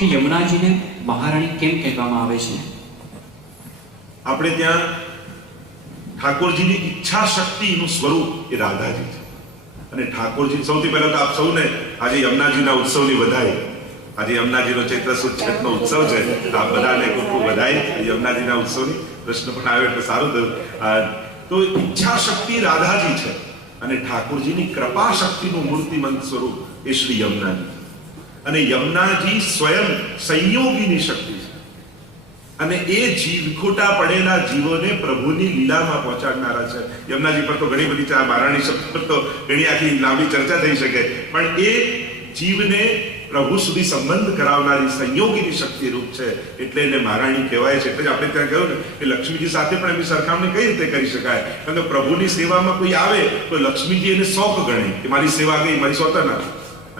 શ્રી યમુનાજીને મહારાણી કેમ કહેવામાં આવે છે? આપણે ત્યાં ઠાકોરજીની ઈચ્છા શક્તિનું સ્વરૂપ એ રાધાજી છે. અને ઠાકોરજી સૌથી પહેલા તો આપ સૌને આજે યમુનાજીના ઉત્સવની વધાઈ. આજે યમુનાજીનો ચૈત્ર સુદ છઠનો ઉત્સવ છે, તો આપ બધાને ખૂબ ખૂબ વધાઈ યમુનાજીના ઉત્સવની. કૃષ્ણ પણ આવ્યો એટલે સારું થયું. તો ઈચ્છા શક્તિ રાધાજી છે અને ઠાકોરજીની કૃપા શક્તિનું મૂર્તિમંત સ્વરૂપ એ શ્રી યમુનાજી. અને યમુનાજી સ્વયં સંયોગીની શક્તિ છે અને એ ખોટા પડેલા જીવોને પ્રભુની લીલામાં પહોંચાડનારા છે. યમુનાજી પર તો ઘણી બધી મહારાણી શબ્દ પર તો ઘણી આખી લાંબી ચર્ચા થઈ શકે, પણ એ જીવને પ્રભુ સુધી સંબંધ કરાવનારી સંયોગીની શક્તિ રૂપ છે, એટલે એને મહારાણી કહેવાય છે. એટલે જ આપણે ત્યાં કહ્યું ને કે લક્ષ્મીજી સાથે પણ એમની સરખામણી કઈ રીતે કરી શકાય? કારણ કે પ્રભુની સેવામાં કોઈ આવે તો લક્ષ્મીજી એને શોખ ગણે કે મારી સેવા ગઈ, મારી સ્વતંત્ર,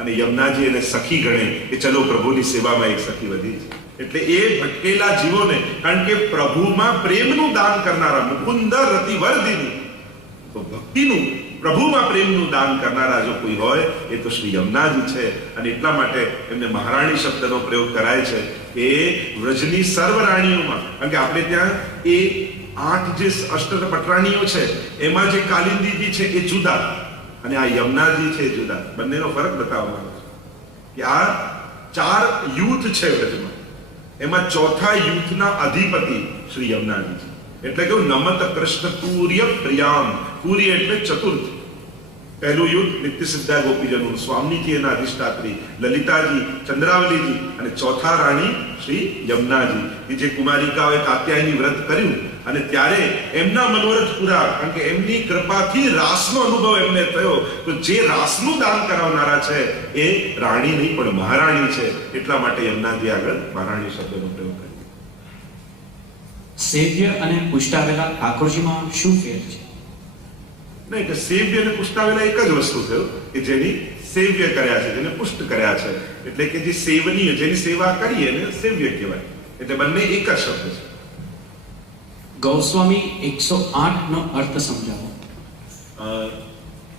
અને યમુનાજી એને સખી ગણે કે ચલો પ્રભુની સેવામાં એક સખી વધી છે. એટલે એ ભટકેલા જીવોને, કારણ કે પ્રભુમાં પ્રેમનું દાન કરનારા મુકુંદ રતિવર્ધિની, તો ભક્તિનું પ્રભુમાં પ્રેમનું દાન કરનારા જો કોઈ હોય એ તો શ્રી યમુનાજી છે. અને એટલા માટે એમને મહારાણી શબ્દનો પ્રયોગ કરાય છે કે વ્રજની સર્વ રાણીઓમાં, કારણ કે આપણે ત્યાં એ 8 જે અષ્ટ પટરાણીઓ છે એમાં જે કાલિંદીજી છે એ જુદા અને આ યમુનાજી છે જુદા. બંનેનો ફરક બતાવવાનો છે કે આ 4 યુથ છે વ્રજમાં, એમાં ચોથા યુથના અધિપતિ શ્રી યમુનાજી છે. એટલે કે નમત કૃષ્ણ પૂર્ય પ્રિયામ. પૂર્ય એટલે ચતુર્થ. પહેલું યુદ્ધ નિત્ય સિદ્ધા ગોપીજનો, સ્વામીજી એના અધિષ્ઠાત્રી લલિતાજી, ચંદ્રાવલીજી, અને ચોથા રાણી શ્રી યમુનાજી કે જે કુમારિકાઓએ કાત્યાયની વ્રત કર્યું અને ત્યારે એમના મનોરથ પૂરા, કારણ કે એમની કૃપાથી રાસનો અનુભવ એમને થયો. તો જે રાસનું દાન કરાવનારા છે એ રાણી નહીં પણ મહારાણી છે. એટલા માટે યમુનાજી આગળ મહારાણી શબ્દનો પ્રયોગ કર્યો. સેવ્ય અને પુષ્ટાવેલા ઠાકોરજીમાં શું ફેર છે? નહીં, કે સેવ્ય અને પુષ્ટાવેલા એક જ વસ્તુ થયું કે જેની સેવ્ય કર્યા છે, જેને પુષ્ટ કર્યા છે. એટલે કે જે સેવનીય, જેની સેવા કરીએ એને સેવ્ય કહેવાય. એટલે બંને એક જ શબ્દ છે. ગૌસ્વામી 108 નો અર્થ સમજાવો.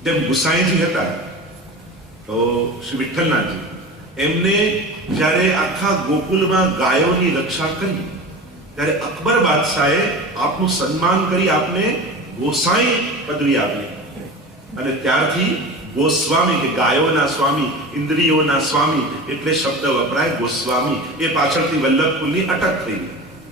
જેમ ગુસાઈજી હતા તો શ્રી વિઠ્ઠલનાથજી, એમને જ્યારે આખા ગોકુલમાં ગાયોની રક્ષા કરી ત્યારે અકબર બાદશાહે આપનું સન્માન કરી આપને ગોસાઈ પદવી આપી. અને ત્યારથી ગોસ્વામી કે ગાયોના સ્વામી, ઇન્દ્રિયોના સ્વામી એટલે શબ્દ વપરાય ગોસ્વામી. એ પાછળથી વલ્લભ કુલની અટક થઈ.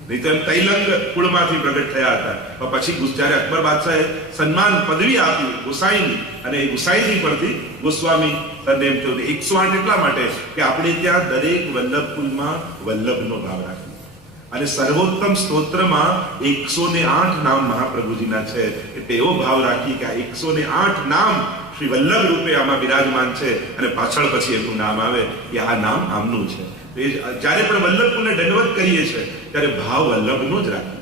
નહીં તો એમ તૈલંગ કુળમાંથી પ્રગટ થયા હતા, પણ પછી જ્યારે અકબર બાદશાહે સન્માન પદવી આપી ગોસાઈની, અને એ ગોસાઈજી પરથી ગોસ્વામી સરનેમ થયું. 108 એટલા માટે કે આપણે ત્યાં દરેક વલ્લભ કુલમાં વલ્લભનો ભાવ રાખે. અને સર્વોત્તમ સ્તોત્રમાં 108 નામ મહાપ્રભુજીના છે. એટલે એવો ભાવ રાખી કે આ 108 નામ શ્રી વલ્લભ રૂપે આમાં બિરાજમાન છે અને પાછળ પછી એનું નામ આવે કે આ નામ આમનું છે. જ્યારે પણ વલ્લભકુલને દંડવત કરીએ છીએ ત્યારે ભાવ વલ્લભનો જ રાખીએ,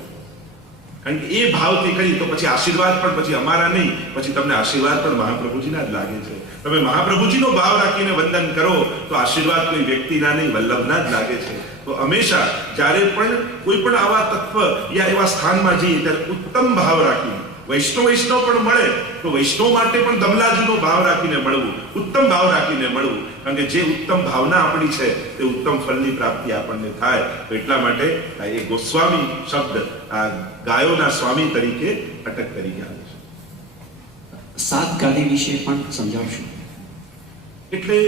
કારણ કે એ ભાવથી કરી તો પછી આશીર્વાદ પણ પછી અમારા નહીં, પછી તમને આશીર્વાદ પણ મહાપ્રભુજીના જ લાગે છે. તમે મહાપ્રભુજીનો ભાવ રાખીને વંદન કરો તો આશીર્વાદ કોઈ વ્યક્તિના નહીં, વલ્લભના જ લાગે છે. તો હંમેશા જ્યારે પણ કોઈ પણ આવા તત્વ યા એવા સ્થાનમાં જઈએ ત્યારે ઉત્તમ ભાવ રાખીને, વૈષ્ણવ પણ મળે તો વૈષ્ણવ માટે પણ દમલાજીનો ભાવ રાખીને મળવું, ઉત્તમ ભાવ રાખીને મળવું. કારણ કે જે ઉત્તમ ભાવના આપણી છે તે ઉત્તમ ફળની પ્રાપ્તિ આપણને થાય. તો એટલા માટે એ ગોસ્વામી શબ્દ આ ગાયોના સ્વામી તરીકે અટક તરીકે આવે છે. સાત ગાદી વિશે પણ સમજાવશો? એટલે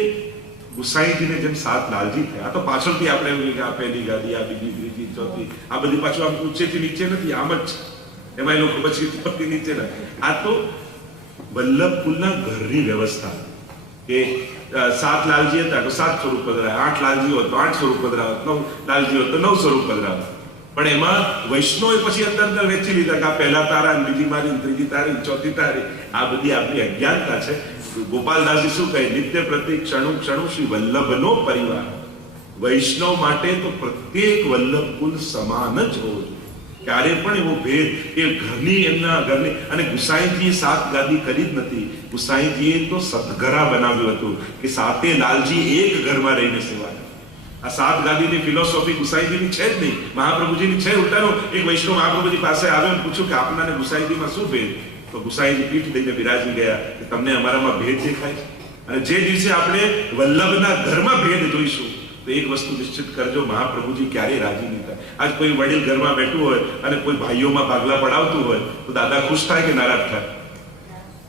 ગુસાઈજીને જેમ 7 લાલજી થયા, તો પાછળથી આપણે એવું કે આ પહેલી ગાદી, આ બીજી, ત્રીજી, ચોથી, આ બધી પાછું આમ ઊંચેથી નીચે નથી, આમ જ છે. એમાં એ લોકો પછી નીચે નથી. આ તો વલ્લભ કુલના ઘરની વ્યવસ્થા કે 7 લાલજી હતા તો 7 સ્વરૂપ પધરાવે, 8 લાલજી હોય તો 8 સ્વરૂપ પધરાવે, 9 લાલજી હોય તો 9 સ્વરૂપ પધરાવે. પણ એમાં વૈષ્ણવે પછી અંદર વેચી લીધા કે આ પહેલા તારા, બીજી મારી, ત્રીજી તારી, ચોથી તારી. આ બધી આપણી અજ્ઞાનતા છે. ગોપાલદાસજી શું કહે? નિત્ય પ્રતિ ક્ષણુ ક્ષણુ શ્રી વલ્લભનો પરિવાર. વૈષ્ણવ માટે તો પ્રત્યેક વલ્લભ કુલ સમાન જ હોવો જોઈએ. ક્યારે પણ એવો ભેદ કે ઘરની, એમના ઘરની. અને ગુસાઈજીએ 7 ગાદી કરી જ નથી. ગુસાઈજીએ તો સદઘરા બનાવ્યું હતું કે 7 લાલજી એક ઘરમાં રહીને સેવા કરે. આ 7 ગાદીની ફિલોસોફી ગુસાઈજીની છે જ નહીં, મહાપ્રભુજીની છે. ઉલટાનો એક વૈષ્ણવ મહાપ્રભુજી પાસે આવ્યો અને પૂછ્યું કે આપનાને ગુસાઈજીમાં શું ભેદ? તો ગુસાઈજી પીઠ દઈને બિરાજી ગયા કે તમને અમારામાં ભેદ દેખાય છે. અને જે દિવસે આપણે વલ્લભના ઘરમાં ભેદ જોઈશું તો તો એક વસ્તુ નિશ્ચિત કરજો, મહાપ્રભુજી ક્યારેય રાજી નહીં થાય. આજ કોઈ વડીલ ઘરમાં બેઠું હોય અને કોઈ ભાઈઓમાં ભાગલા પડાવતું હોય તો દાદા ખુશ થાય કે નારાજ થાય?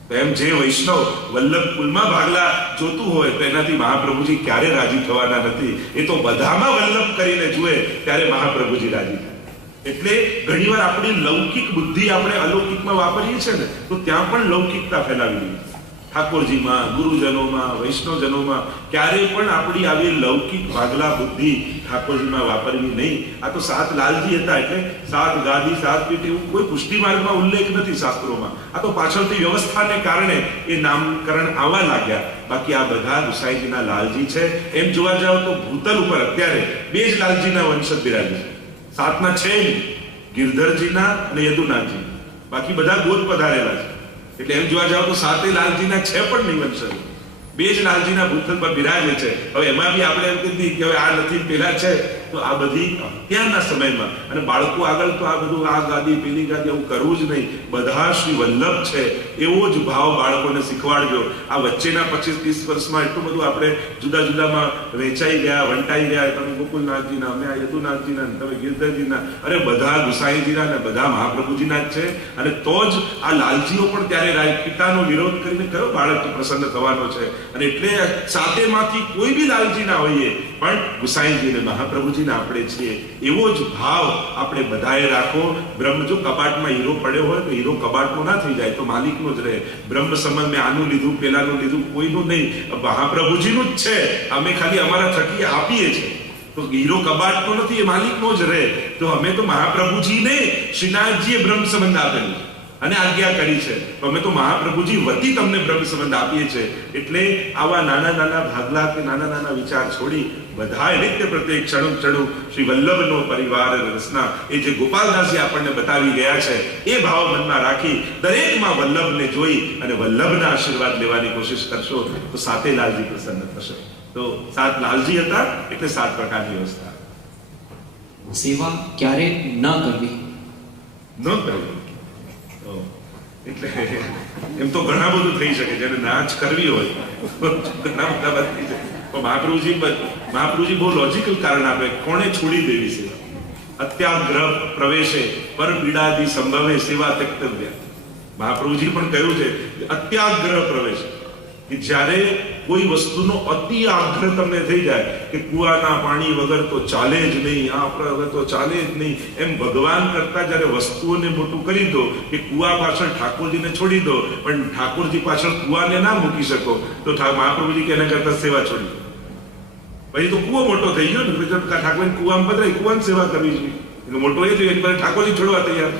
તો એમ જે વૈષ્ણવ વલ્લભ કુલમાં ભાગલા જોતું હોય તો એનાથી મહાપ્રભુજી ક્યારે રાજી થવાના નથી. એ તો બધામાં વલ્લભ કરીને જુએ ત્યારે મહાપ્રભુજી રાજી થાય. એટલે ઘણીવાર આપણી લૌકિક બુદ્ધિ આપણે અલૌકિકમાં વાપરીએ છીએ ને, તો ત્યાં પણ લૌકિકતા ફેલાવી દઈએ. ઠાકોરજીમાં, ગુરુજનોમાં, વૈષ્ણવજનોમાં ક્યારેય પણ આપણી આવી લૌકિક ભાગલા બુદ્ધિ ઠાકોરજીમાં વાપરવી નહીં. આ તો સાત લાલજી હતા એટલે સાત ગાદી સાત પીઠ એવું કોઈ પુષ્ટિ માર્ગમાં ઉલ્લેખ નથી શાસ્ત્રોમાં. આ તો પાછળથી વ્યવસ્થાને કારણે એ નામકરણ આવવા લાગ્યા. બાકી આ બધા ગુસાઈજીના લાલજી છે. એમ જોવા જાવ તો ભૂતલ ઉપર અત્યારે બે જ લાલજીના વંશજ બિરાજે છે. સાતના છે ગિરધરજીના અને યદુનાથજી, બાકી બધા ગોદ પધારેલા છે. એટલે એમ જોવા જાવ તો સાતે લાલજીના છે પણ નહીં વંશજ, બે જ લાલજીના ભૂતલ પર બિરાજે છે. હવે એમાં બી આપણે એમ કીધી કે હવે આ નથી પેલા છે, તો આ બધી અત્યારના સમયમાં અને બાળકો આગળ તો આ બધું આ ગાદી પેલી ગાદી એવું કરવું જ નહીં. બધા શ્રી વલ્લભ છે એવો જ ભાવ બાળકોને શીખવાડજો. આ વચ્ચેના 25-30 વર્ષમાં એટલું બધું આપણે જુદા જુદામાં વહેંચાઈ ગયા, વંટાઈ ગયા. તમે ગોકુલનાથજીના, અમે આ યદુનાથજીના, તમે ગિરધરજીના, અરે બધા ગુસાઈજીના અને બધા મહાપ્રભુજીના જ છે. અને તો જ આ લાલજીઓ પણ ત્યારે પિતાનો વિરોધ કરીને કયો બાળક પ્રસન્ન થવાનો છે. અને એટલે સાતેમાંથી કોઈ બી લાલજી ના હોઈએ પણ ગુસાઈજી અને મહાપ્રભુજીના આપણે છીએ એવો જ ભાવ આપણે બધાએ રાખો. બ્રહ્મ જો કબાટમાં હીરો પડ્યો હોય તો હીરો કબાટનો ના થઈ જાય, તો માલિકનો જ રહે. બ્રહ્મ સંબંધ મેં આનું લીધું પેલાનું લીધું કોઈનું નહીં, મહાપ્રભુજીનું જ છે. અમે ખાલી અમારા થકી આપીએ છીએ. તો હીરો કબાટનો નથી, એ માલિકનો જ રહે. તો અમે તો મહાપ્રભુજીને શ્રીનાથજીએ બ્રહ્મ સંબંધ આપેલું અને આજ્ઞા કરી છે. તો અમે તો મહાપ્રભુજી વતી તમને બ્રહ્મ સંબંધ આપીએ છીએ. એટલે આવા નાના નાના ભાગલા કે નાના નાના વિચાર છોડી બધાએ નિત્ય પ્રત્યેક ક્ષણું ક્ષણું શ્રી વલ્લભનો પરિવાર રસના એ જે ગોપાલદાસજી આપણને બતાવી ગયા છે એ ભાવ મનમાં રાખી દરેકમાં વલ્લભને જોઈ અને વલ્લભના આશીર્વાદ લેવાની કોશિશ કરશો તો સાતે લાલજી પ્રસન્ન થશે. તો સાત લાલજી હતા એટલે સાત પ્રકારની વ્યવસ્થા. સેવા ક્યારે ન કરવી? ન કરવી એટલે એમ તો ઘણા બધું થઈ શકે, જેને નાચ કરવી હોય ઘણા બધા વાત થઈ શકે. પણ મહાપ્રભુજી બહુ લોજિકલ કારણ આપે. કોણે છોડી દેવી છે? અત્યાગ્રહ પ્રવેશે પર પીડાદી સંભવે સેવા તક્તવ્ય. મહાપ્રભુજી પણ કહ્યું છે અત્યાગ્રહ પ્રવેશ, કે જ્યારે કોઈ વસ્તુનો અતિ આગ્રહ તમને થઈ જાય કે કુવાના પાણી વગર તો ચાલે જ નહીં, આ વગર તો ચાલે જ નહીં, એમ ભગવાન કરતા જ્યારે વસ્તુઓને મોટું કરી દો કે કુવા પાછળ ઠાકોરજીને છોડી દો, પણ ઠાકોરજી પાછળ કુવાને ના મૂકી શકો, તો મહાપ્રભુજી કે એના કરતા સેવા છોડી દો. પછી તો કુવો મોટો થઈ ગયો ને, ઠાકોરજી કુવામાં પધરાય, કુવાની સેવા કરવી જોઈએ. મોટો એ થયો એની પાસે ઠાકોરજી છોડવા તૈયાર.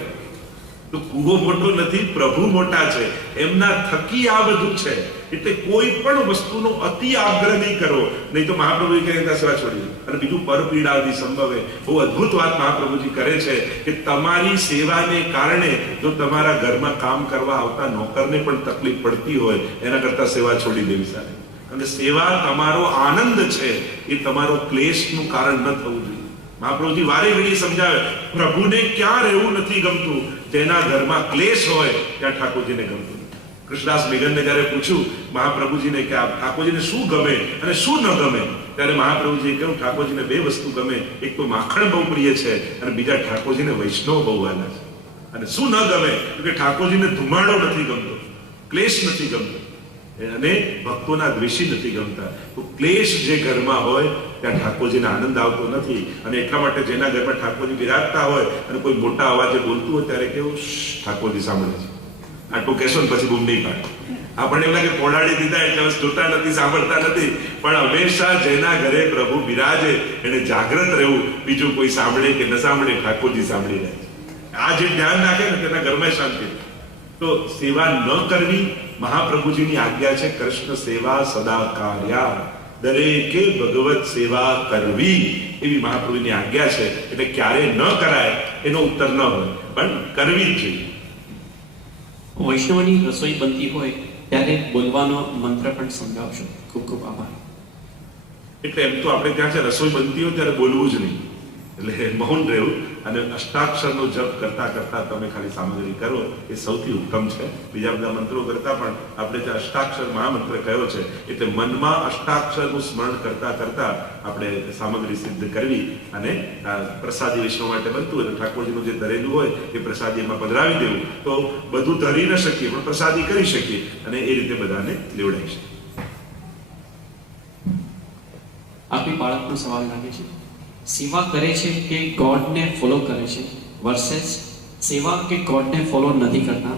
તો કુવો મોટો નથી, પ્રભુ મોટા છે, એમના થકી આ બધું છે. એટલે કોઈ પણ વસ્તુનો અતિ આગ્રહ નહીં કરવો, નહીં તો મહાપ્રભુજી કહે સેવા છોડી. અને બીજું પર પીડાદી સંભવે, બહુ અદ્ભુત વાત મહાપ્રભુજી કરે છે કે તમારી સેવાને કારણે જો તમારા ઘરમાં કામ કરવા આવતા નોકરને પણ તકલીફ પડતી હોય એના કરતા સેવા છોડી દેવી સારી. અને સેવા તમારો આનંદ છે, એ તમારો ક્લેશનું કારણ ન થવું જોઈએ. મહાપ્રભુજી વારે ઘડી સમજાવે પ્રભુને ક્યાં રહેવું નથી ગમતું? જેના ઘરમાં ક્લેશ હોય ત્યાં ઠાકોરજીને ગમતું. કૃષ્ણદાસ મેઘનને જ્યારે પૂછ્યું મહાપ્રભુજીને કે આ ઠાકોરજીને શું ગમે અને શું ન ગમે, ત્યારે મહાપ્રભુજીએ કહ્યું ઠાકોરજીને બે વસ્તુ ગમે, એક તો માખણ બહુ પ્રિય છે અને બીજા ઠાકોરજીને વૈષ્ણવ બહુ વાલા છે. અને શું ન ગમે કે ઠાકોરજીને ધુમાડો નથી ગમતો, ક્લેશ નથી ગમતો અને ભક્તોના દ્વેષી નથી ગમતા. તો ક્લેશ જે ઘરમાં હોય ત્યાં ઠાકોરજીને આનંદ આવતો નથી. અને એટલા માટે જેના ઘરમાં ઠાકોરજી બિરાજતા હોય અને કોઈ મોટા અવાજે બોલતું હોય ત્યારે કેવું ઠાકોરજી સાંભળે છે, આટલું કહેશો ને પછી બૂમ નહીં પાડે. આપણને એમ લાગે પોડાડી દીધા એટલે જોતા નથી, સાંભળતા નથી. પણ હંમેશા જેના ઘરે પ્રભુ બિરાજે એને જાગ્રત રહેવું. બીજું કોઈ સાંભળે કે ન સાંભળે, ઠાકોરજી સાંભળી રહે છે. આ જે ધ્યાન રાખે ને તેના ઘરમાં શાંતિ. તો સેવા ન કરવી મહાપ્રભુજીની આજ્ઞા છે. કૃષ્ણ સેવા સદા કાર્યા, દરેકે ભગવત સેવા કરવી એવી મહાપ્રભુની આજ્ઞા છે. એટલે ક્યારે ન કરાય એનો ઉત્તર ન હોય, પણ કરવી જ જોઈએ. વૈષ્ણવની રસોઈ બનતી હોય ત્યારે બોલવાનો મંત્ર પણ સમજાવશો. ખૂબ ખૂબ આભાર. એટલે એમ તો આપણે ત્યાં છે રસોઈ બનતી હોય ત્યારે બોલવું જ નહીં, એટલે મૌન રહેવું. અને અષ્ટાક્ષરનો જપ કરતા કરતા તમે ખાલી સામગ્રી કરો એ સૌથી ઉત્તમ છે. બીજા બધા મંત્રો કરતા પણ આપણે જે અષ્ટાક્ષર મહામંત્ર કયો છે એટલે મનમાં અષ્ટાક્ષરનું સ્મરણ કરતા કરતા આપણે સામગ્રી સિદ્ધ કરવી અને પ્રસાદી વિષ્ણુ માટે બનતું હોય તો ઠાકોરજીનું જે ધરેલું હોય એ પ્રસાદીમાં પધરાવી દેવું તો બધું ધરી ન શકીએ પણ પ્રસાદી કરી શકીએ અને એ રીતે બધાને લેવડાવી શકીએ. આપણી બાળકનો સવાલ લાગે છે, સેવા કરે છે કે ગોડને ફોલો કરે છે વર્સેસ સેવા કે ગોડને ફોલો નથી કરતા.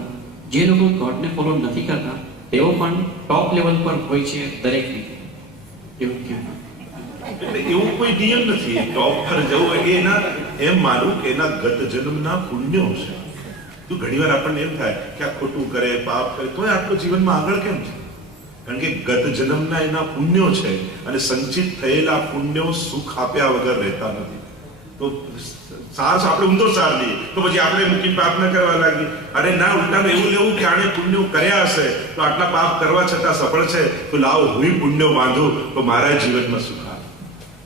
જે લોકો ગોડને ફોલો નથી કરતા તેઓ પણ ટોપ લેવલ પર હોય છે દરેક રીતે. એવું ક્યાં? એટલે એવું કોઈ નિયમ નથી ટોપ પર જવું એ એના એમ માનું કે એના ગત જન્મના પુણ્યો છે. તો ઘણીવાર આપણને એમ થાય કે આ ખોટું કરે પાપ કરે તોય આટલું જીવનમાં આગળ કેમ છે? કારણ કે ગત જન્મના એના પુણ્યો છે અને સંચિત થયેલા પુણ્યો સુખ આપ્યા વગર રહેતા નથી. તો સાર આપણે ઊંધો સાર લઈએ તો પછી આપણે મૂકી પાપ ન કરવા લાગીએ. અરે ના, ઉલટાનું એવું લેવું કે આને પુણ્યો કર્યા હશે તો આટલા પાપ કરવા છતાં સફળ છે તો લાવો હું પુણ્યો બાંધું તો મારા જીવનમાં સુખ આવે.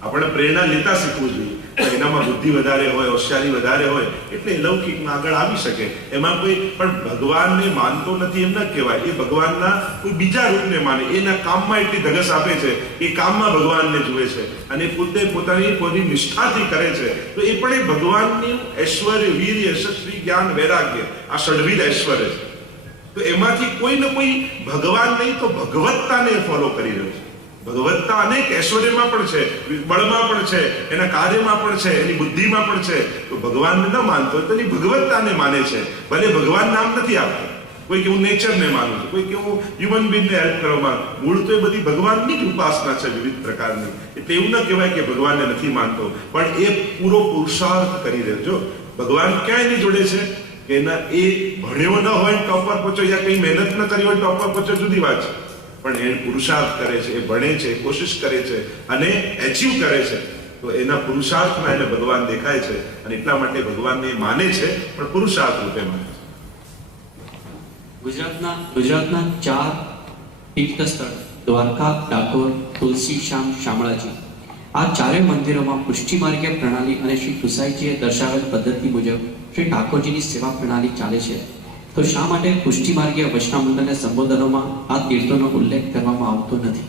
આપણે પ્રેરણા લેતા શીખવું જોઈએ. એનામાં બુદ્ધિ વધારે હોય, હોશિયારી વધારે હોય એટલે લૌકિકમાં આગળ આવી શકે. એમાં કોઈ પણ ભગવાનને માનતો નથી એમ ન કહેવાય. એ ભગવાનના કોઈ બીજા રૂપને માને, એના કામમાં એટલી ધગસ આપે છે, એ કામમાં ભગવાનને જુએ છે અને પોતે પોતાની નિષ્ઠાથી કરે છે તો એ પણ એ ભગવાનની ઐશ્વર્ય, વીર, યશસ્વી, જ્ઞાન, વૈરાગ્ય આ ષડવિધ ઐશ્વર્ય છે. તો એમાંથી કોઈ ને કોઈ ભગવાન નહીં તો ભગવત્તાને ફોલો કરી રહ્યો છે. ભગવત્તા અનેક ઐશ્વર્યમાં પણ છે, બળમાં પણ છે, એના કાર્યમાં પણ છે, એની બુદ્ધિમાં પણ છે. તો ભગવાનને ન માનતો તો એની ભગવત્તાને માને છે. ભલે ભગવાન નામ નથી આપતું. કોઈ કે હું નેચરને માનું છું, કોઈ કે હું હ્યુમન બીંગને હેલ્પ કરવા માંગુ. મૂળ તો એ બધી ભગવાનની જ ઉપાસના છે વિવિધ પ્રકારની. એટલે એવું ન કહેવાય કે ભગવાનને નથી માનતો, પણ એ પૂરો પુરુષાર્થ કરી રહ્યો. જો ભગવાન ક્યાં એની જોડે છે કે એના એ ભણ્યો ન હોય ટોપ પર પહોંચો યા કઈ મહેનત ન કરી હોય ટોપ પર પહોંચો જુદી વાત છે. પણ એ પુરુષાર્થ કરે છે, એ ભણે છે, કોશિશ કરે છે અને એચીવ કરે છે તો એના પુરુષાર્થમાં એને ભગવાન દેખાય છે અને એટલા માટે ભગવાનને માને છે પણ પુરુષાર્થ રૂપે માને છે. ગુજરાતના 4 તીર્થ સ્થળ દ્વારકા, ડાકોર, તુલસી શ્યામ, શામળાજી આ ચારે મંદિરોમાં પુષ્ટિ માર્ગીય પ્રણાલી અને શ્રી ગુસાઈજીએ દર્શાવેલ પદ્ધતિ મુજબ શ્રી ઠાકોરજીની સેવા પ્રણાલી ચાલે છે. તો શા માટે પુષ્ટિ માર્ગીય વૈષ્ણવમંડળને સંબોધનોમાં આ તીર્થોનો ઉલ્લેખ કરવામાં આવતો નથી?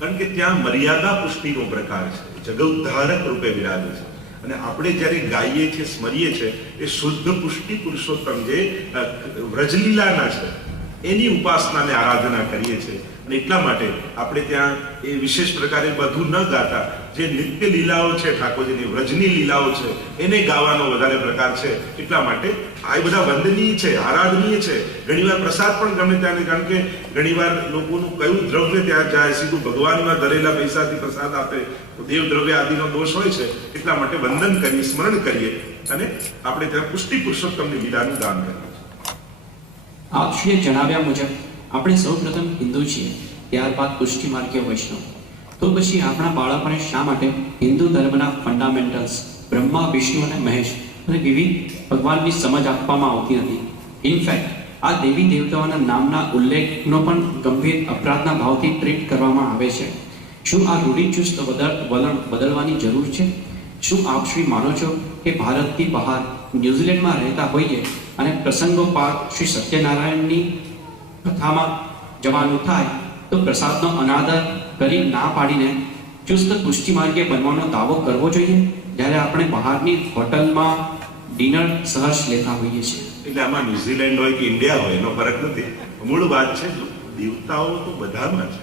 કારણ કે ત્યાં મર્યાદા પુષ્ટિનો પ્રકાર છે, જગોદ્ધારક રૂપે વિરાજે છે. અને આપણે જ્યારે ગાઈએ છીએ, સ્મરીએ છીએ એ શુદ્ધ પુષ્ટિ પુરુષોત્તમ જે વ્રજલીલાના છે એની ઉપાસનાને આરાધના કરીએ છીએ. અને એટલા માટે આપણે ત્યાં એ વિશેષ પ્રકારે બધું ન ગાતા જે નિત્ય લીલાઓ છે ઠાકોરજીની વ્રજની લીલાઓ છે એને ગાવાનો વધારે પ્રકાર છે. એટલા માટે આ બધા વંદનીય છે, આરાધનીય છે. ઘણીવાર પ્રસાદ પણ ગમે ત્યાં, કારણ કે ઘણીવાર લોકોનું કયું દ્રવ્ય ત્યાં જાય, સીધું ભગવાનના ધરેલા પૈસાથી પ્રસાદ આપે તો દેવ દ્રવ્ય આદિનો દોષ હોય છે. એટલા માટે વંદન કરીએ, સ્મરણ કરીએ અને આપણે ત્યાં પુષ્ટિ પુરુષોત્તમની લીલાનું દાન કરીએ. આપશ્રીએ જણાવ્યા મુજબ આપણે સૌપ્રથમ હિન્દુ છીએ, ત્યારબાદ પુષ્ટિ માર્ગીય વૈષ્ણવ. તો પછી આપણા બાળકોને શા માટે હિન્દુ ધર્મના ફંડામેન્ટલ્સ બ્રહ્મા, વિષ્ણુ અને મહેશ અને વિવિધ ભગવાનની સમજ આપવામાં આવતી નથી? ઇનફેક્ટ આ દેવી દેવતાઓના નામના ઉલ્લેખનો પણ ગંભીર અપરાધના ભાવથી ટ્રીટ કરવામાં આવે છે. શું આ રૂઢિચુસ્ત વલણ બદલવાની જરૂર છે? શું આપ શ્રી માનો છો કે ભારતથી બહાર ન્યુઝીલેન્ડમાં રહેતા હોઈએ અને પ્રસંગોપાત શ્રી સત્યનારાયણની કથામાં જવાનું થાય તો પ્રસાદનો અનાદર કરી ના પાડીને ચુસ્ત પુષ્ટિ માર્ગે બનવાનો દાવો કરવો જોઈએ, જ્યારે આપણે બહારની હોટલમાં ડિનર સહર્ષ લેતા હોઈએ છીએ? એટલે આમાં ન્યુઝીલેન્ડ હોય કે ઇન્ડિયા હોય એનો ફરક નથી. મૂળ વાત છે દેવતાઓ તો બધામાં છે.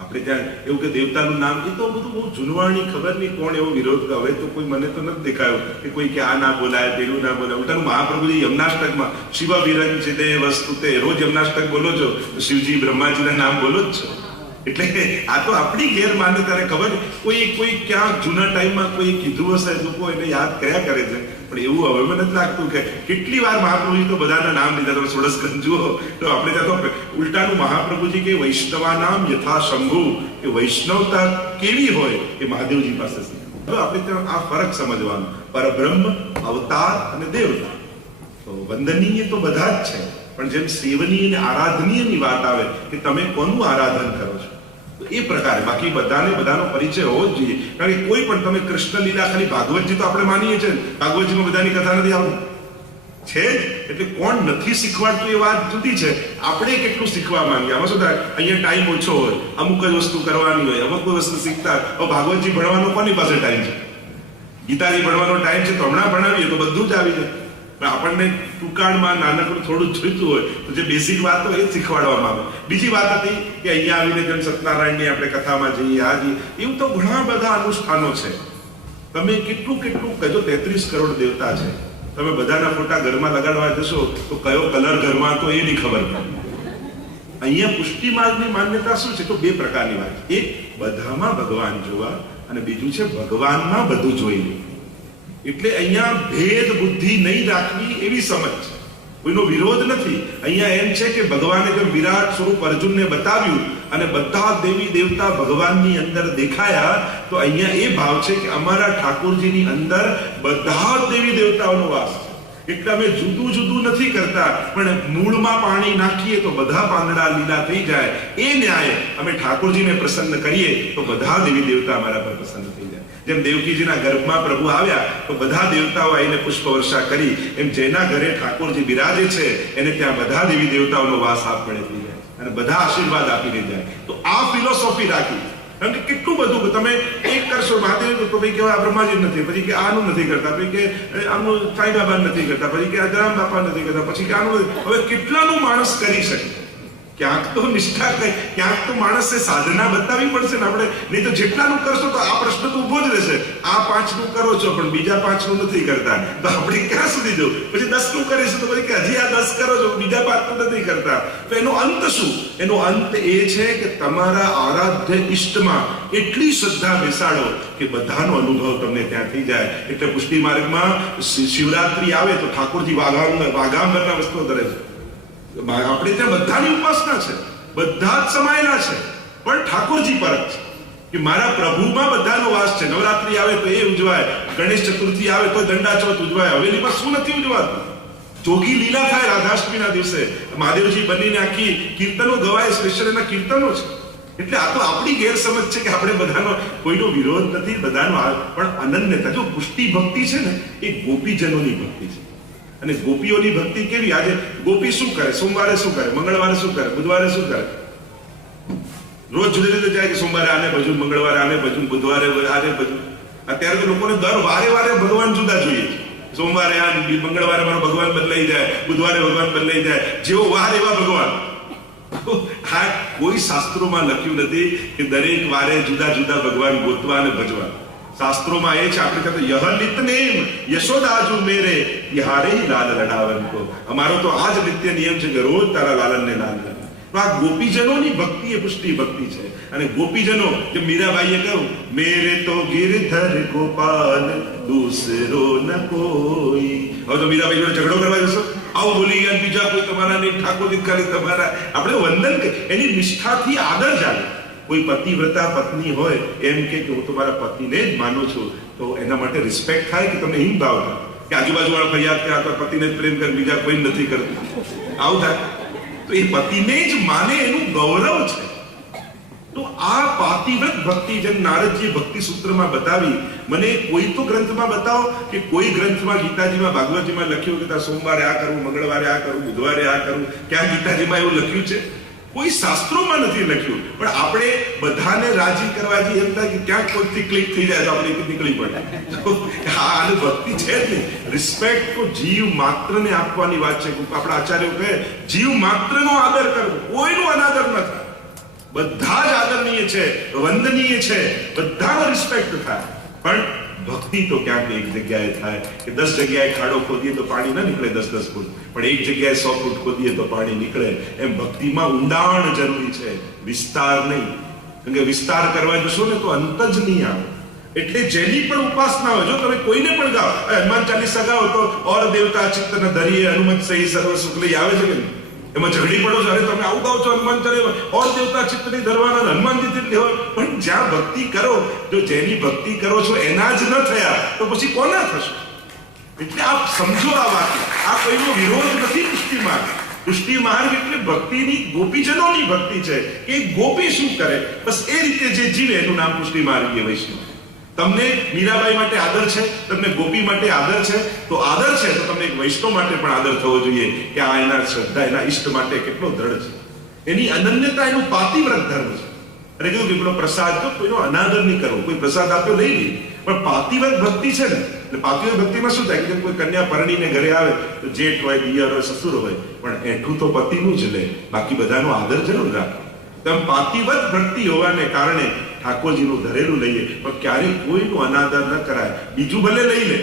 આપણે ત્યાં એવું કે દેવતાનું નામ એ તો બધું બહુ જૂનવાણી, ખબર નહીં કોણ એવો વિરોધ કરે. હવે તો કોઈ મને તો નથી દેખાયો કે કોઈ કે આ ના બોલાય, પેલું ના બોલાય. ઉલટાનું મહાપ્રભુજી યમનાષ્ટકમાં શિવ વિરંચિતે વસ્તુતે રોજ યમનાષ્ટક બોલો છો તો શિવજી બ્રહ્માજીના નામ બોલો જ છો. એટલે આ તો આપણી ગેરમાન્યતાને ખબર. કોઈ ક્યાં જૂના ટાઈમમાં કોઈ કીધું હશે, લોકો એને યાદ કર્યા કરે છે. પણ એવું હવે મને નથી લાગતું કે કેટલી વાર મહાપ્રભુજી તો બધાના નામ લીધા. તમે સોળસગ્રંથ જુઓ તો આપણે ત્યાં તો ઉલટાનું મહાપ્રભુજી કે વૈષ્ણવાનામ યથા શંભુ, કે વૈષ્ણવતા કેવી હોય એ મહાદેવજી પાસે શીખ્યું. હવે આપણે ત્યાં આ ફરક સમજવાનો, પરબ્રહ્મ, અવતાર અને દેવતા. તો વંદનીય તો બધા જ છે, પણ જેમ સેવનીય અને આરાધનીયની વાત આવે કે તમે કોનું આરાધન કરો છો, તો એ પ્રકારે બાકી બધાનો પરિચય હોવો જ જોઈએ. કારણ કે કોઈ પણ તમે કૃષ્ણ લીલા ખાલી ભાગવતજી તો આપણે માનીએ છીએ, ભાગવતજીમાં બધાની કથા નથી આવતી છે જ. એટલે કોણ નથી શીખવાડતું એ વાત જુદી છે, આપણે કેટલું શીખવા માંગીએ. આમાં શું થાય, અહીંયા ટાઈમ ઓછો હોય, અમુક જ વસ્તુ કરવાની હોય, અમુક વસ્તુ શીખતા. ભાગવતજી ભણવાનો કોની પાસે ટાઈમ છે? ગીતાજી ભણવાનો ટાઈમ છે તો હમણાં ભણાવીએ તો બધું જ આવી જાય. પણ આપણને ટૂંકાણમાં નાનકડું થોડું જોઈતું હોય તો જે બેઝિક વાત હોય એ જ શીખવાડવામાં આવે. બીજી વાત હતી કે અહીંયા આવીને જેમ સત્યનારાયણની આપણે કથામાં જઈએ, આ જઈએ, એવું તો ઘણા બધા અનુષ્ઠાનો છે. તમે કેટલું કહેજો, 33 કરોડ દેવતા છે. તમે બધાના ફોટા ઘરમાં લગાડવા જશો તો કયો કલર ઘરમાં તો એ નહીં ખબર પડે. અહીંયા પુષ્ટિ માર્ગની માન્યતા શું છે? તો બે પ્રકારની વાત. એક બધામાં ભગવાન જોવા અને બીજું છે ભગવાનમાં બધું જોઈ લે. એટલે અહીંયા ભેદ બુદ્ધિ નહીં રાખવી એવી સમજ છે, કોઈનો વિરોધ નથી. અહીંયા એમ છે કે ભગવાને જેમ વિરાટ સ્વરૂપ અર્જુનને બતાવ્યું અને બધા દેવી દેવતા ભગવાનની અંદર દેખાયા, તો અહીંયા એ ભાવ છે કે અમારા ઠાકોરજીની અંદર બધા દેવી દેવતાઓનો વાસ છે. એટલે અમે જુદું જુદું નથી કરતા, પણ મૂળમાં પાણી નાખીએ તો બધા પાંદડા લીલા થઈ જાય. એ ન્યાય અમે ઠાકોરજીને પ્રસન્ન કરીએ તો બધા દેવી દેવતા અમારા પર પ્રસન્ન થઈ જાય. જેમ દેવકીજીના ગર્ભમાં પ્રભુ આવ્યા તો બધા દેવતાઓ આવીને પુષ્પ વર્ષા કરી, એમ જેના ઘરે ઠાકોરજી બિરાજે છે એને ત્યાં બધા દેવી દેવતાઓનો વાસ આપમેળે થઈ જાય અને બધા આશીર્વાદ આપીને જાય. તો આ ફિલોસોફી રાખી. કારણ કે કેટલું બધું તમે એક કરશો મહાદેવ તો ભાઈ કહેવાય બ્રહ્માજી નથી, પછી કે આનું નથી કરતા, પછી કે આનું સાંઈ બાબા નથી કરતા, પછી કે આજરામ બાપા નથી કરતા, પછી કે આનું. હવે કેટલાનું માણસ કરી શકે? ક્યાંક તો નિષ્ઠા, ક્યાંક તો માણસે સાધના બતાવવી પડશે ને આપણે. નહીં તો જેટલાનું કરશો તો આ પ્રશ્ન તો ઉભો જ રહેશે. આ 5નું કરો છો પણ બીજા 5નું નથી કરતા, તો આપણે ક્યાં સુધી જવું? પછી 10નું કરીશું તો પછી કે હજી આ 10 કરો છો, બીજા 5નું નથી કરતા. તો એનો અંત શું? એનો અંત એ છે કે તમારા આરાધ્ય ઈષ્ટમાં એટલી શ્રદ્ધા બેસાડો કે બધાનો અનુભવ તમને ત્યાં થઈ જાય. એટલે પુષ્ટિ માર્ગમાં શિવરાત્રી આવે તો ઠાકોરજી વાઘાંબરના વસ્ત્રો ધરે છે. આપણે ત્યાં બધાની ઉપાસના છે, બધા જ સમાયેલા છે, પણ ઠાકોરજી પરક છે કે મારા પ્રભુમાં બધાનો વાસ છે. નવરાત્રી આવે તો એ ઉજવાય, ગણેશ ચતુર્થી આવે તો દંડાચોથ ઉજવાય. હવેલીમાં શું નથી ઉજવાતું? જોગી લીલા થાય રાધાષ્ટમીના દિવસે, મહાદેવજી બનીને આખી કીર્તનો ગવાય, સ્પેશિયલ એના કીર્તનો છે. એટલે આ તો આપણી ગેરસમજ છે કે આપણે બધાનો કોઈનો વિરોધ નથી, બધાનો પણ અનન્યતા. જો પુષ્ટિ ભક્તિ છે ને એ ગોપીજનોની ભક્તિ છે. અને ગોપીઓની ભક્તિ કેવી? આજે ગોપી શું કરે? સોમવારે શું કરે? મંગળવારે શું કરે? બુધવારે શું કરે? રોજ જુદે જુદે જાય કે સોમવારે આને ભજન, મંગળવારે આને ભજન, બુધવારે આને ભજન. અત્યારે તો લોકોને દર વારે ભગવાન જુદા જોઈએ છે. સોમવારે આ, મંગળવારે મારો ભગવાન બદલાઈ જાય, બુધવારે ભગવાન બદલાઈ જાય. જેવો વાર એવા ભગવાન. આ કોઈ શાસ્ત્રોમાં લખ્યું નથી કે દરેક વારે જુદા જુદા ભગવાન ગોતવા અને ભજવા. શાસ્ત્રોમાં એ છે, આપણે કહેતા યહ નિત્યનેમ યશોદાજુ મેરે તિહારે લાલ લડાવન કો. અમારો તો આ જ નિત્ય નિયમ છે કે રોજ તારા લાલનને લાલ લડાવ. તો આ ગોપીજનોની ભક્તિ એ પુષ્ટિ ભક્તિ છે. અને ગોપીજનો જે મીરાબાઈએ કહ્યું, મેરે તો ગિરધર ગોપાલ દૂસરો ન કોઈ. હવે તો મીરાબાઈ જોડે ઝઘડો કરવા જશો, આવું બોલી ગયા, બીજા કોઈ તમારા નહીં, ઠાકોરજી ખાલી તમારા. આપણે વંદન એની નિષ્ઠાથી આદર જાણે. કોઈ પતિવ્રતા પત્ની હોય એમ કે હું તમારા પતિને જ માનું છું, તો એના માટે રિસ્પેક્ટ થાય કે તમને હિમ ભાવ થાય કે આજુબાજુ વાળા ફરિયાદ કે આ તો પતિને જ પ્રેમ કરે, બીજા કોઈ નથી કરતું, આવું થાય. તો એ પતિને જ માને એનું ગૌરવ છે. તો આ પાતિવ્રત ભક્તિ જેમ નારદજી ભક્તિ સૂત્રમાં બતાવી, મને કોઈ તો ગ્રંથમાં બતાવો કે કોઈ ગ્રંથમાં ગીતાજીમાં, ભાગવતજીમાં લખ્યું કે સોમવારે આ કરવું, મંગળવારે આ કરવું, બુધવારે આ કરવું. ક્યાં ગીતાજીમાં એવું લખ્યું છે? કોઈ શાસ્ત્રોમાં નથી લખ્યું. પણ આપણે બધાને રાજી કરવા જઈએ એમ થાય કે ક્યાંક કોઈથી ક્લિક થઈ જાય તો આપણે નીકળી પડે. આ ભક્તિ છે જ નહીં. રિસ્પેક્ટ તો જીવ માત્રને આપવાની વાત છે. આપણા આચાર્યો કહે જીવ માત્રનો આદર કરવો, કોઈનો અનાદર ન થાય. બધા જ આદરણીય છે, વંદનીય છે, બધાનો રિસ્પેક્ટ થાય. પણ ભક્તિ તો ક્યાંક એક જગ્યાએ થાય કે 10 જગ્યાએ ખાડો ખોદીએ તો પાણી ન નીકળે 10 ફૂટ, પણ એક જગ્યાએ 100 ફૂટ ખોદીએ તો પાણી નીકળે. એમ ભક્તિમાં ઊંડાણ જરૂરી છે, વિસ્તાર નહીં. કારણ કે વિસ્તાર કરવા જશો ને તો અંત જ નહીં આવે. એટલે જેની પણ ઉપાસના હોય, જો તમે કોઈને પણ ગાઓ, હનુમાન ચાલીસા ગાઓ તો ઓર દેવતા ચિત્ત ન ધરીએ હનુમત સહી સર્વ સુખ લઈ આવે છે કે એમાં ઝઘડી પડો છો? અરે તમે આવું ગાઓ છો હનુમાન ચાલીસા, ઓર દેવતા ચિત્ત નહીં ધરવાના, હનુમાનજી ચિત્ત લેવા. પણ જ્યાં ભક્તિ કરો, જો જેની ભક્તિ કરો છો એના જ ન થયા તો પછી કોના થશે? એટલે આપ સમજો આ વાત. આ કોઈનો વિરોધ નથી પુષ્ટિમાં, પુષ્ટિ માર્ગ એટલે ભક્તિની ગોપીજનોની ભક્તિ છે કે ગોપી શું કરે બસ એ રીતે જે જીવે એનું નામ પુષ્ટિ માર્ગીય વૈષ્ણવ. તમને મીરાબાઈ માટે આદર છે, તમને ગોપી માટે આદર છે, તો આદર છે તો તમને એક વૈષ્ણવ માટે પણ આદર થવો જોઈએ કે આ એના શ્રદ્ધા એના ઈષ્ટ માટે કેટલો દ્રઢ છે, એની અનન્યતા એનું પાતિવ્રત ધર્મ છે. અને કીધું કે પેલો પ્રસાદ તો કોઈનો અનાદર નહીં કરવો, કોઈ પ્રસાદ આપ્યો લઈ લે, પણ પાતિવ્રત ભક્તિ છે ને. એટલે પાતિવ્રત ભક્તિમાં શું થાય કે કોઈ કન્યા પરણીને ઘરે આવે તો જેઠ હોય, દિયર હોય, સસુર હોય, પણ એઠું તો પતિનું જ લે, બાકી બધાનો આદર જરૂર રાખે. તેમ પાતિવ્રત ભક્તિ હોવાને કારણે ઠાકોરજીનું ધરેલું લઈએ પણ ક્યારેય કોઈનું અનાદર ન કરાય. બીજું ભલે લઈ લે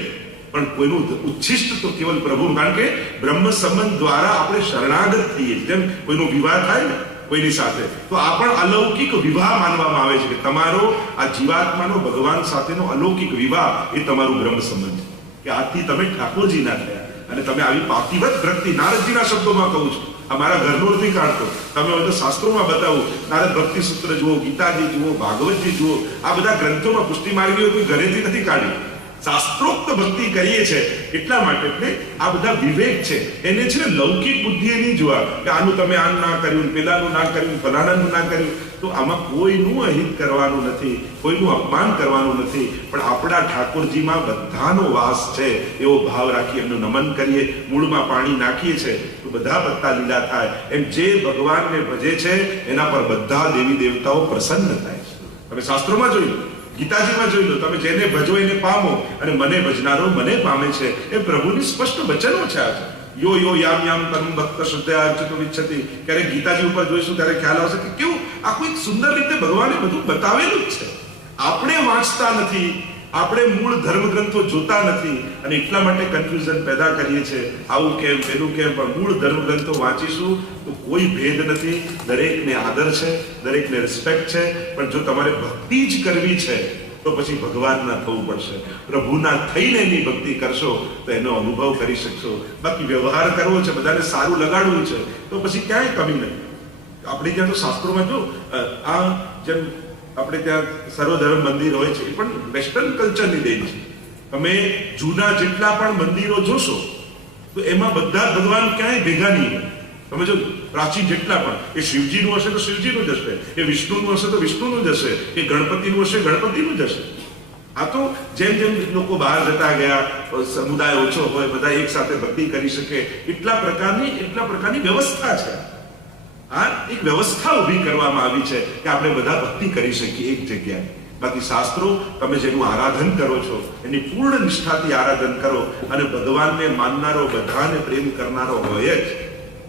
પણ કોઈનું ઉચ્છિષ્ટ તો કેવલ પ્રભુ, કારણ કે બ્રહ્મ સંબંધ દ્વારા આપણે શરણાગત થઈએ. જેમ કોઈનો વિવાહ થાય ને કોઈની સાથે, તો આ પણ અલૌકિક વિવાહ માનવામાં આવે છે કે તમારો આ જીવાત્માનો ભગવાન સાથેનો અલૌકિક વિવાહ એ તમારું બ્રહ્મ સંબંધ છે, કે આથી તમે ઠાકોરજીના થયા. અને તમે આવી પાતિવ્રત ભક્તિ, નારદજીના શબ્દોમાં કહું છું, આ મારા ઘરનો નથી કાઢતો, તમે હોય તો શાસ્ત્રોમાં બતાવો, નારદ ભક્તિ સૂત્ર જુઓ, ગીતાજી જુઓ, ભાગવતજી જુઓ, આ બધા ગ્રંથોમાં પુષ્ટિ માર્ગીઓ કોઈ ઘરેથી નથી કાઢી, શાસ્ત્રોક્ત ભક્તિ કરીએ છે. એટલા માટે એટલે આ બધા વિવેક છે, એને છે ને લૌકિક બુદ્ધિએ નહીં જોવા કે આનું તમે આમ ના કર્યું, પેલાનું ના કર્યું, ફલાણાનું ના કર્યું. તો આમાં કોઈનું અહિત કરવાનું નથી, કોઈનું અપમાન કરવાનું નથી, પણ આપણા ઠાકોરજીમાં બધાનો વાસ છે એવો ભાવ રાખી એમનું નમન કરીએ, મૂળમાં પાણી નાખીએ છે તો બધા પત્તા લીલા થાય. એમ જે ભગવાનને ભજે છે એના પર બધા દેવી દેવતાઓ પ્રસન્ન થાય છે. તમે શાસ્ત્રોમાં જોયું, ગીતાજીમાં જોઈ લો, તમે જેને ભજો એને પામો અને મને ભજનારો મને પામે છે. એ પ્રભુની સ્પષ્ટ વચનો છે. આ યો યો યામ યામ તમ ભક્ત શ્રદ્ધા અર્ચિતો વિચ્છતિ. ક્યારેક ગીતાજી ઉપર જોઈશું ત્યારે ખ્યાલ આવશે કે કેવું આખું એક સુંદર રીતે ભગવાને બધું બતાવેલું જ છે. આપણે વાંચતા નથી, આપણે મૂળ ધર્મ ગ્રંથો જોતા નથી અને એટલા માટે કન્ફ્યુઝન પેદા કરીએ છીએ, આવું કેમ પેલું કેમ. પણ મૂળ ધર્મ ગ્રંથો વાંચીશું તો કોઈ ભેદ નથી, દરેકને આદર છે, દરેકને રિસ્પેક્ટ છે. પણ જો તમારે ભક્તિ જ કરવી છે તો પછી ભગવાનના થવું પડશે. પ્રભુના થઈને એની ભક્તિ કરશો તો એનો અનુભવ કરી શકશો. બાકી વ્યવહાર કરવો છે, બધાને સારું લગાડવું છે, તો પછી ક્યાંય કમી નહીં. આપણે ત્યાં તો શાસ્ત્રોમાં જો આ જેમ આપણે ત્યાં સર્વધર્મ મંદિર હોય છે, એ પણ વેસ્ટર્ન કલ્ચરની દેન છે. તમે જૂના જેટલા પણ મંદિરો જોશો તો એમાં બધા ભગવાન ક્યાંય ભેગા નહીં હોય. તમે જો પ્રાચીન જેટલા પણ, એ શિવજીનું હશે તો શિવજીનું જ હશે, એ વિષ્ણુનું હશે તો વિષ્ણુનું જ હશે, એ ગણપતિનું હશે ગણપતિનું જ હશે. આ તો જેમ જેમ લોકો બહાર જતા ગયા, સમુદાય ઓછો હોય, બધા એક સાથે ભક્તિ કરી શકે, એટલા પ્રકારની વ્યવસ્થા છે. આ એક વ્યવસ્થા ઊભી કરવામાં આવી છે કે આપણે બધા ભક્તિ કરી શકીએ એક જગ્યાએ. બાકી શાસ્ત્રો તમે જેનું આરાધન કરો છો એની પૂર્ણ નિષ્ઠાથી આરાધન કરો અને ભગવાનને માનનારો, બધાને પ્રેમ કરનારો હોય જ.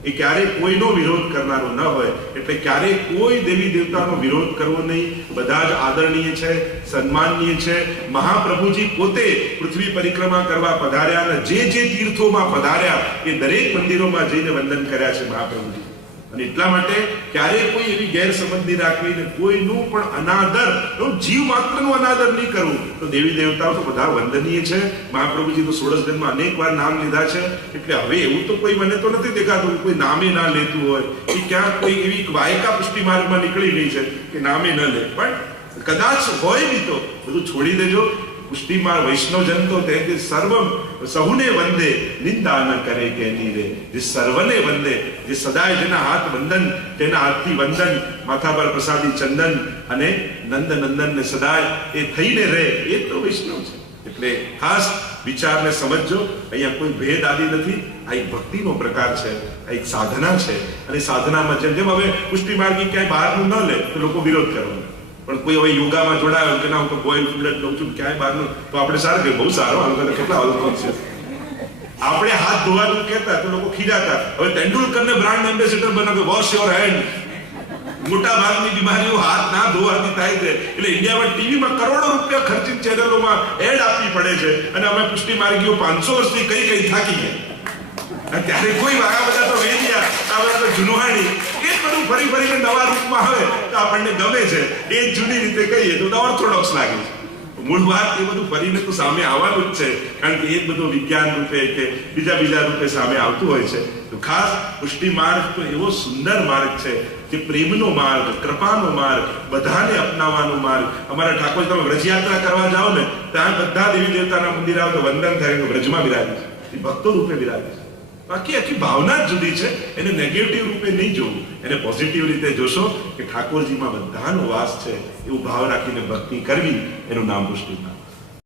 એ ક્યારેય કોઈનો વિરોધ કરનારો ન હોય. એટલે ક્યારેય કોઈ દેવી દેવતાનો વિરોધ કરવો નહીં. બધા જ આદરણીય છે, સન્માનનીય છે. મહાપ્રભુજી પોતે પૃથ્વી પરિક્રમા કરવા પધાર્યા અને જે તીર્થોમાં પધાર્યા એ દરેક મંદિરોમાં જઈને વંદન કર્યા છે મહાપ્રભુજી. અને એટલા માટે ક્યારેય કોઈ એવી ગેરસમજ નહીં રાખવી ને કોઈનું પણ અનાદર, જીવ માત્રનું અનાદર નહીં કરવું. તો દેવી દેવતાઓ તો બધા વંદનીય છે. મહાપ્રભુજી તો 16 દિનમાં અનેક વાર નામ લીધા છે. એટલે હવે એવું તો કોઈ મને તો નથી દેખાતું કોઈ નામે ના લેતું હોય કે ક્યાં કોઈ એવી વાયકા પુષ્ટિ માર્ગમાં નીકળી ગઈ છે કે નામે ન લે. પણ કદાચ હોય બી તો બધું છોડી દેજો. પુષ્ટિમાં વૈષ્ણવજન તો તે સર્વમ સહુને વંદે, નિંદા ન કરે કેની રે. જે સર્વને વંદે, જે સદાય જેના હાથ વંદન, તેના હાથથી વંદન, માથા પર પ્રસાદી ચંદન અને નંદ નંદન ને સદાય એ થઈને રહે, એ તો વૈષ્ણવ છે. એટલે ખાસ વિચારને સમજજો. અહીંયા કોઈ ભેદ આદિ નથી. આ એક ભક્તિનો પ્રકાર છે, આ એક સાધના છે. અને સાધનામાં જેમ જેમ હવે પુષ્ટિ માર્ગી ક્યાંય બહારનું ન લે તો લોકો વિરોધ કરવાનો. પણ કોઈ હવે યોગામાં જોડાયો કે ના હું તો બોઇલ ફૂડ લઉં છું ક્યાંય બહારનું, તો આપણે સારું કે બહુ સારો, આ લોકો કેટલા અલગ છે. આપણે હાથ ધોવાનું કહેતા તો લોકો ખીજાતા. હવે તેંડુલકરને બ્રાન્ડ એમ્બેસેડર બનાવ્યો, વોશ યોર હેન્ડ. મોટા ભાગની બીમારીઓ હાથ ના ધોવાથી થાય છે. એટલે ઇન્ડિયામાં ટીવીમાં કરોડો રૂપિયા ખર્ચીને ચેનલોમાં એડ આપવી પડે છે. અને અમે પુષ્ટિ માર્ગીઓ 500 વર્ષથી કઈ થાકી ગયા. ત્યારે કોઈ આ બધા તો વેદિયા, આ બધા તો જુનવાણી, એ બધું ફરી ફરીને નવા રૂપમાં આવે તો આપણને ગમે છે. એ જૂની રીતે કહીએ તો ઓર્થોડોક્સ લાગે છે. મૂળ વાત એ બધું ફરીને તો સામે આવવાનું જ છે, કારણ કે એ બધું વિજ્ઞાન રૂપે કે બીજા રૂપે સામે આવતું હોય છે. તો ખાસ પુષ્ટિ માર્ગ તો એવો સુંદર માર્ગ છે કે પ્રેમનો માર્ગ, કૃપાનો માર્ગ, બધાને અપનાવવાનો માર્ગ. અમારા ઠાકોર, તમે વ્રજયાત્રા કરવા જાઓ ને ત્યાં બધા દેવી દેવતાના મંદિર આવે તો વંદન થાય તો વ્રજમાં બિરાજે છે, એ ભક્તો રૂપે બિરાજે છે. બાકી આખી ભાવના જ જુદી છે. એને નેગેટિવ રૂપે નહીં જોવું, એને પોઝિટિવ રીતે જોશો કે ઠાકોરજીમાં બધાનો વાસ છે એવું ભાવ રાખીને ભક્તિ કરવી, એનું નામ પુષ્ટિ.